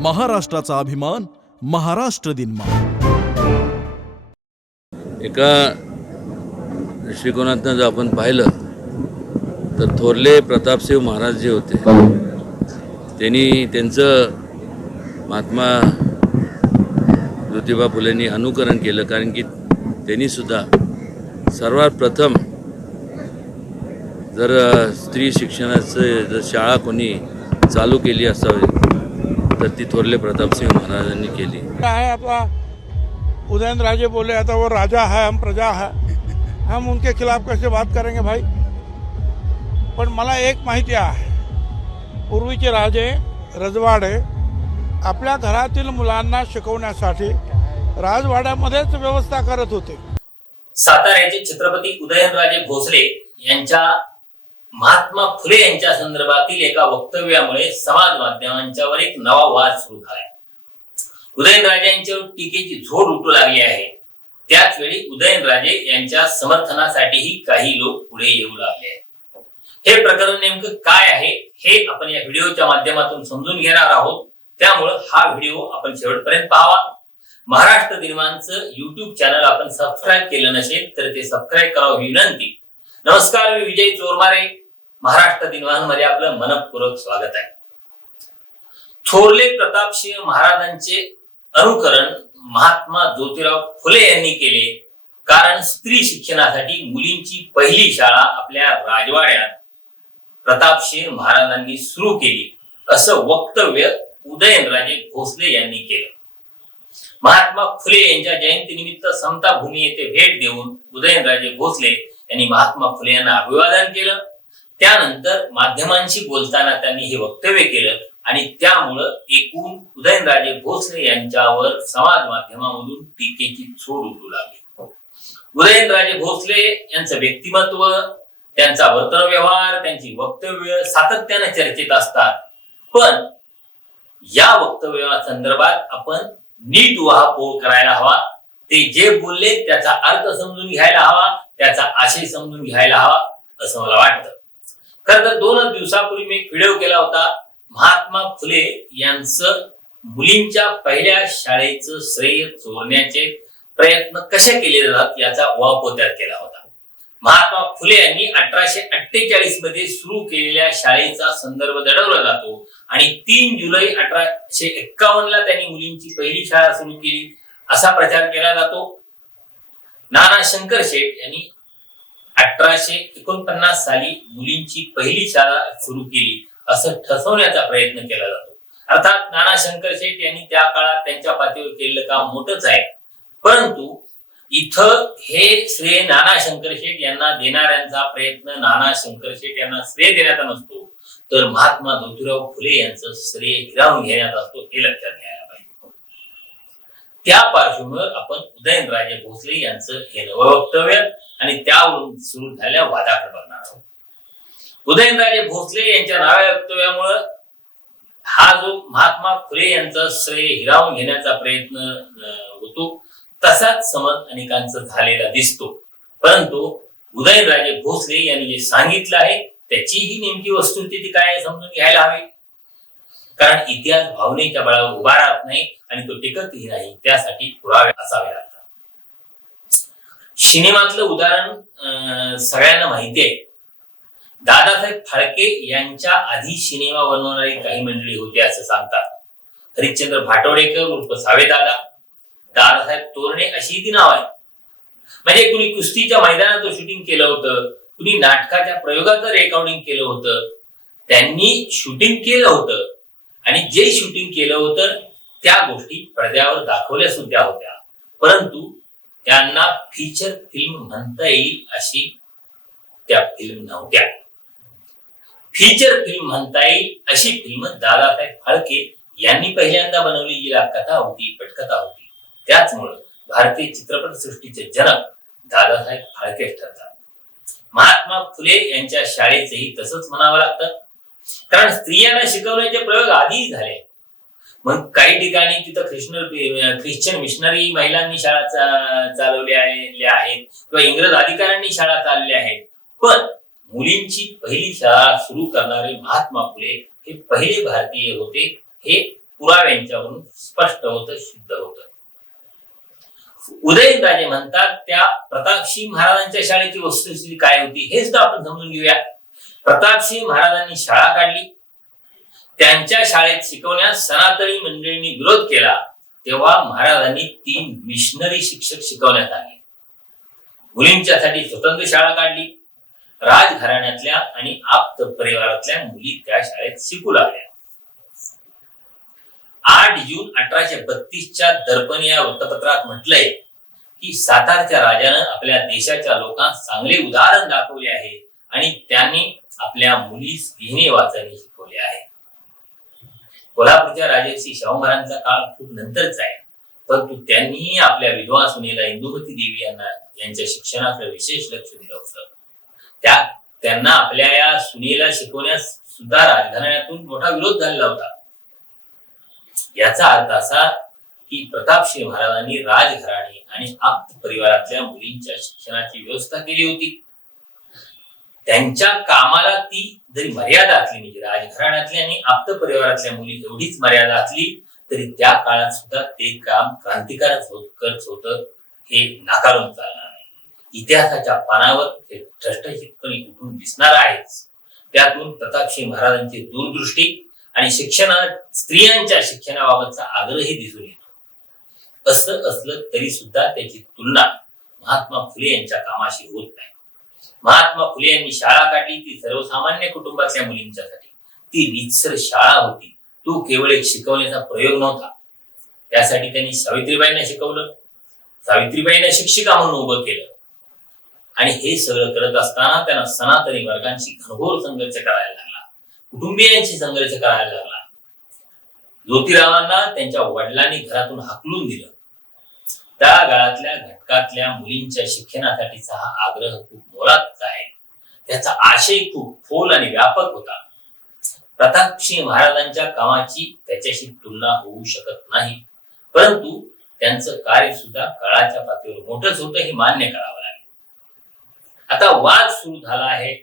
महाराष्ट्राचा अभिमान महाराष्ट्र दिनमा एका दृष्टिकोनातनं जर आपण पाहिलं तर थोरले प्रतापसिंह महाराज जे होते त्यांनी त्यांचं महात्मा ज्योतिबा फुलेंनी अनुकरण केलं कारण की त्यांनी सुद्धा सर्वात प्रथम जर स्त्री शिक्षणाचं जर शाळा कोणी चालू केली असावी तर ती थोरले प्रतापसिंह महाराजांनी केली. क्या है आपका उदयन राजे बोले आता वो राजा है हम प्रजा है. हम उनके खिलाफ कैसे बात करेंगे भाई? पण मला एक माहिती आहे. पूर्वीचे राजे रजवाडे आपल्या घरातील मुलांना शिकवण्यासाठी राजवाड्यामध्येच व्यवस्था करत होते. साताऱ्याचे छत्रपती उदयनराजे भोसले यांच्या महात्मा फुले यांच्या संदर्भातील एका वक्तव्यामुळे समाज माध्यमांच्यावर एक नवा वाद सुरू झाला उदयनराजे यांच्यावर टीकेची झोड उठू लागली आहे. त्याच वेळी उदयनराजे यांच्या समर्थनासाठीही काही लोक पुढे येऊ लागले आहेत. हे प्रकरण नेमकं काय आहे हे आपण या व्हिडिओच्या माध्यमातून समजून घेणार आहोत. त्यामुळं हा व्हिडिओ आपण शेवटपर्यंत पाहावा. महाराष्ट्र दिनमानचं युट्यूब चॅनल आपण सबस्क्राईब केलं नसेल तर ते सबस्क्राईब करावं ही विनंती. नमस्कार मी विजय चोरमारे. महाराष्ट्र दिनवानमध्ये आपलं मनपूर्वक स्वागत आहे. थोरले प्रतापसिंह महाराजांचे अनुकरण महात्मा ज्योतिराव फुले यांनी केले. कारण स्त्री शिक्षणासाठी मुलींची पहिली शाळा आपल्या राजवाड्यात प्रतापसिंह महाराजांनी सुरू केली. असं वक्तव्य उदयनराजे भोसले यांनी केलं. महात्मा फुले यांच्या जयंतीनिमित्त समता भूमी येथे भेट देऊन उदयनराजे भोसले यांनी महात्मा फुले यांना अभिवादन केलं. त्यानंतर माध्यमांशी बोलताना त्यांनी हे वक्तव्य केलं आणि त्यामुळं एकूण उदयनराजे भोसले यांच्यावर समाज माध्यमामधून टीकेची छोड उठू लागली. उदयनराजे भोसले यांचं व्यक्तिमत्व त्यांचा वर्तनव्यवहार त्यांची वक्तव्य सातत्याने चर्चेत असतात. पण या वक्तव्या संदर्भात आपण नीट उहापोह करायला हवा. ते जे बोलले त्याचा अर्थ समजून घ्यायला हवा त्याचा आशय समजून घ्यायला हवा असं मला वाटतं. खर तर दोनच दिवसापूर्वी मी एक व्हिडिओ केला होता. महात्मा फुले यांचं मुलींच्या पहिल्या शाळेचं श्रेय चोरण्याचे प्रयत्न कसे केले जातात याचा उहापोह केला होता. महात्मा फुले यांनी अठराशे अठ्ठेचाळीसमध्ये सुरू केलेल्या शाळेचा संदर्भ दडवला जातो आणि तीन जुलै अठराशे एक्कावन्न ला त्यांनी मुलींची पहिली शाळा सुरू केली. असा प्रचार केला जातो. नाना शंकर शेठ यांनी अठराशे एकोणपन्नास साली मुलींची पहिली शाळा सुरू केली असं ठसवण्याचा प्रयत्न केला जातो. अर्थात नाना शंकर शेठ यांनी त्या काळात त्यांच्या पातळीवर केलेलं काम मोठंच आहे. परंतु इथं हे श्रेय नाना शंकर शेठ यांना देणाऱ्यांचा प्रयत्न नाना शंकर शेठ यांना श्रेय देण्याचा नसतो. तर महात्मा ज्योतिराव फुले यांचं श्रेय हिरावून घेण्यात असतो हे लक्षात घ्यायला त्या पार्श्वभूमीवर आपण उदयनराजे भोसले यांचं हे नवं वक्तव्य आणि त्यावरून सुरू झालेल्या वादाकडे बघणार आहोत. उदयनराजे भोसले यांच्या नव्या वक्तव्यामुळं हा जो महात्मा फुले यांचा श्रेय हिरावून घेण्याचा प्रयत्न होतो तसाच समज अनेकांचा झालेला दिसतो. परंतु उदयनराजे भोसले यांनी जे सांगितलं आहे त्याचीही नेमकी वस्तुस्थिती काय समजून घ्यायला हवी. कारण इतिहास भावनेच्या बळावर उभा राहत नाही आणि तो टिकतही नाही. त्यासाठी पुरावे असावे लागतात. सिनेमातलं उदाहरण सगळ्यांना माहिती आहे. दादासाहेब फाळके यांच्या आधी सिनेमा बनवणारी काही मंडळी होती असं सांगतात. हरिश्चंद्र भाटवडेकर उर्फ सावेदादा दादासाहेब तोरणे अशी ती नाव आहे म्हणजे कुणी कुस्तीच्या मैदानाचं शूटिंग केलं होतं कुणी नाटकाच्या प्रयोगाचं रेकॉर्डिंग केलं होतं त्यांनी शूटिंग केलं होतं. आणि जे शूटिंग केलं होतं त्या गोष्टी पडद्यावर दाखवल्या सुद्धा होत्या. परंतु त्यांना फीचर फिल्म म्हणता येईल अशी त्या फिल्म नव्हत्या. फीचर फिल्म म्हणता येईल अशी फिल्म दादासाहेब फाळके यांनी पहिल्यांदा बनवली कथा होती पटकथा होती. त्याचमुळं भारतीय चित्रपट सृष्टीचे जनक दादासाहेब फाळके ठरतात. महात्मा फुले यांच्या शाळेचेही तसंच म्हणावं लागतं. कारण स्त्रियांना शिकवण्याचे प्रयोग आधी झाले. मग काही ठिकाणी तिथं ख्रिश्चन ख्रिश्चन मिशनरी महिलांनी शाळा चालवल्या आहेत किंवा इंग्रज अधिकाऱ्यांनी शाळा चालल्या आहेत. पण मुलींची पहिली शाळा सुरू करणारे महात्मा फुले हे पहिले भारतीय होते. हे पुराव्यांच्यावरून स्पष्ट होतं सिद्ध होतं. उदयनराजे म्हणतात त्या प्रतापसिंह महाराजांच्या शाळेची वस्तुस्थिती काय होती हे सुद्धा आपण समजून घेऊया. प्रतापसिंह महाराजांनी शाळा काढली. त्यांच्या शाळेत शिकवण्यास सनातनी मंडळींनी विरोध केला तेव्हा महाराजांनी तीन मिशनरी शिक्षक शिकवण्यात आले. मुलींच्यासाठी स्वतंत्र शाळा काढली. राजघराण्यातल्या आणि आप्त परिवारातल्या मुली त्या शाळेत शिकू लागल्या. आठ जून अठराशे बत्तीसच्या दर्पण या वृत्तपत्रात म्हटलंय की सातारच्या राजानं आपल्या देशाच्या लोकांना चांगले उदाहरण दाखवले आहे आणि त्यांनी आपल्या मुलीस लिहिणे वाचणे शिकवले आहे कोल्हापूरच्या राजर्षी शाहू महाराजांचा काळ खूप नंतरचा आहे. परंतु त्यांनीही आपल्या विधवा सुनेला इंदुमती देवी यांना यांच्या शिक्षणाकडे विशेष लक्ष दिलं होतं. त्या त्यांना आपल्या या सुनेला शिकवण्यास सुद्धा राजघराण्यातून मोठा विरोध झालेला होता. याचा अर्थ असा की प्रतापसिंह महाराजांनी राजघराणे आणि आप्त परिवारातल्या मुलींच्या शिक्षणाची व्यवस्था केली होती. त्यांच्या कामाला ती जरी मर्यादा असली म्हणजे राजघराण्यातल्या आणि आप्त परिवारातल्या मुली एवढीच मर्यादा असली तरी त्या काळात सुद्धा ते काम क्रांतिकारक होत करत होतं हे नाकारून चालणार नाही. इतिहासाच्या पानावर हे ठसठशीतपणे उठून दिसणार आहेच. त्यातून प्रतापसिंह महाराजांची दूरदृष्टी आणि शिक्षणा स्त्रियांच्या शिक्षणाबाबतचा आग्रही दिसून येतो. असं असलं तरी सुद्धा त्याची तुलना महात्मा फुले यांच्या कामाशी होत नाही. महात्मा फुले यांनी शाळा काढली ती सर्वसामान्य कुटुंबातल्या मुलींच्यासाठी. ती नित्सर शाळा होती. तो केवळ एक शिकवण्याचा प्रयोग नव्हता. त्यासाठी त्यांनी सावित्रीबाईंना शिकवलं. सावित्रीबाईंना शिक्षिका म्हणून उभं केलं. आणि हे सगळं करत असताना त्यांना सनातनी वर्गांशी घनघोर संघर्ष करायला लागला. कुटुंबियांशी संघर्ष करायला लागला. ज्योतिरावांना त्यांच्या वडिलांनी घरातून हाकलून दिलं. त्या काळातल्या घटकातल्या मुलींच्या शिक्षणासाठीचा हा आग्रह खूप मोलाचा आहे. त्याचा आशय खूप खोल आणि व्यापक होता. प्रतापसिंह महाराजांच्या कामाची त्याच्याशी तुलना होऊ शकत नाही. परंतु त्यांचं कार्य सुद्धा काळाच्या पातळीवर मोठंच होतं हे मान्य करावं लागेल. आता वाद सुरू झाला आहे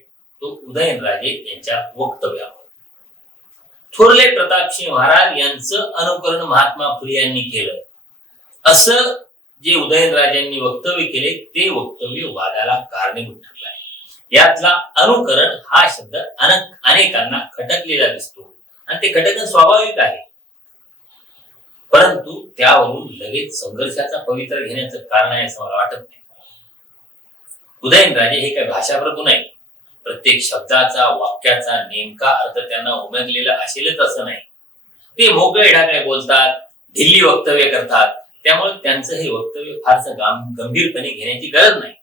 तो उदयनराजे यांच्या वक्तव्यावर. थोरले प्रतापसिंह महाराज यांचं अनुकरण महात्मा फुले यांनी केलं. असं जे उदयनराजेंनी वक्तव्य केले ते वक्तव्य वादाला कारणीभूत ठरलं आहे. यातला अनुकरण हा शब्द अनेक अनेकांना खटकलेला दिसतो. आणि ते खटकण स्वाभाविक आहे. परंतु त्यावरून लगेच संघर्षाचा पवित्र घेण्याचं कारण आहे असं मला वाटत नाही. उदयनराजे हे काही भाषाप्रभू नाही. प्रत्येक शब्दाचा वाक्याचा नेमका अर्थ त्यांना उमगलेला असेलच असं नाही. ते मोकळे ढाकळे बोलतात ढिल्ली वक्तव्य करतात त्यामुळे त्यांचं हे वक्तव्य फारसं गंभीरपणे घेण्याची गरज नाही.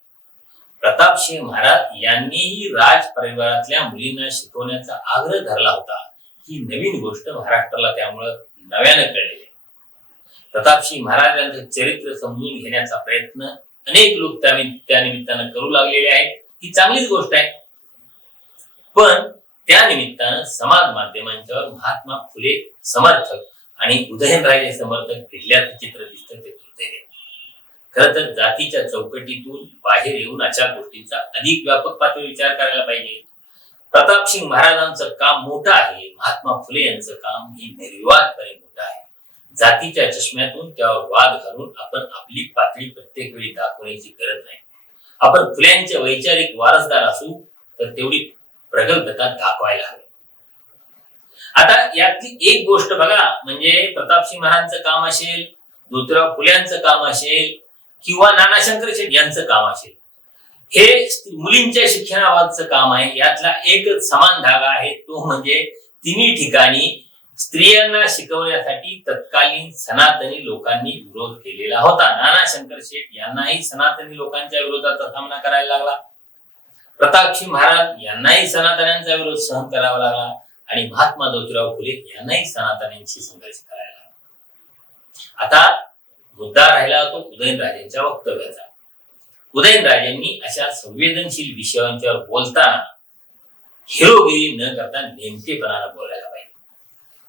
प्रतापसिंह महाराज यांनीही राज परिवारातल्या मुलींना शिकवण्याचा आग्रह धरला होता. ही नवीन गोष्ट महाराष्ट्राला त्यामुळं नव्यानं कळली. प्रतापसिंह महाराज यांचं चरित्र समजून घेण्याचा प्रयत्न अनेक लोक त्या करू लागलेले आहेत. ही चांगलीच गोष्ट आहे. पण त्या निमित्तानं समाज माध्यमांच्यावर महात्मा फुले समर्थक आणि उदयनराजे समर्थक भिडल्याचं चित्र दिसतं ते दुर्दैव खर तर जातीच्या चौकटीतून बाहेर येऊन अशा गोष्टींचा अधिक व्यापक पातळी विचार करायला पाहिजे. प्रतापसिंह महाराजांचं काम मोठं आहे. महात्मा फुले यांचं काम ही निर्विवादपणे मोठं आहे. जातीच्या चष्म्यातून त्यावर वाद घालून आपण आपली पातळी प्रत्येक वेळी दाखवण्याची गरज नाही. आपण फुल्यांचे वैचारिक वारसदार असू तर तेवढी प्रगल्भता दाखवायला हवी. आता यातली एक गोष्ट बघा म्हणजे प्रतापसिंह महाराजांचं काम असेल ज्योतिराव फुल्यांचं काम असेल किंवा नाना शंकर शेठ यांचं काम असेल हे मुलींच्या शिक्षणाबाबतचं काम आहे. यातला एक समान धागा आहे तो म्हणजे तिन्ही ठिकाणी स्त्रियांना शिकवण्यासाठी तत्कालीन सनातनी लोकांनी विरोध केलेला होता. नाना शंकर शेठ यांनाही सनातनी लोकांच्या विरोधाचा सामना करायला लागला. प्रतापसिंह महाराज यांनाही सनातन्यांचा विरोध सहन करावा लागला. आणि महात्मा ज्योतिराव फुले यांनाही सनातन्यांशी संघर्ष करायला आता मुद्दा राहिला तो उदयनराजेंच्या वक्तव्याचा. उदयनराजेंनी अशा संवेदनशील विषयांच्यावर बोलताना हिरोगिरी न करता नेमकेपणानं बोलायला पाहिजे.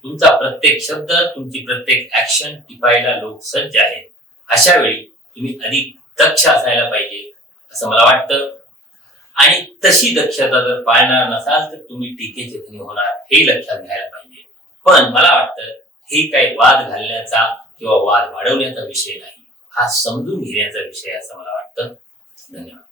तुमचा प्रत्येक शब्द तुमची प्रत्येक ऍक्शन टिपायला लोक सज्ज आहेत. अशा वेळी तुम्ही अधिक दक्ष असायला पाहिजे असं मला वाटतं. आणि तशी दक्षता जर पाळणार नसाल तर तुम्ही टीकेचे धनी होणार हे लक्षात घ्यायला पाहिजे. पण मला वाटतं हे काही वाद घालण्याचा किंवा वाद वाढवण्याचा विषय नाही. हा समजून घेण्याचा विषय असं मला वाटतं. धन्यवाद.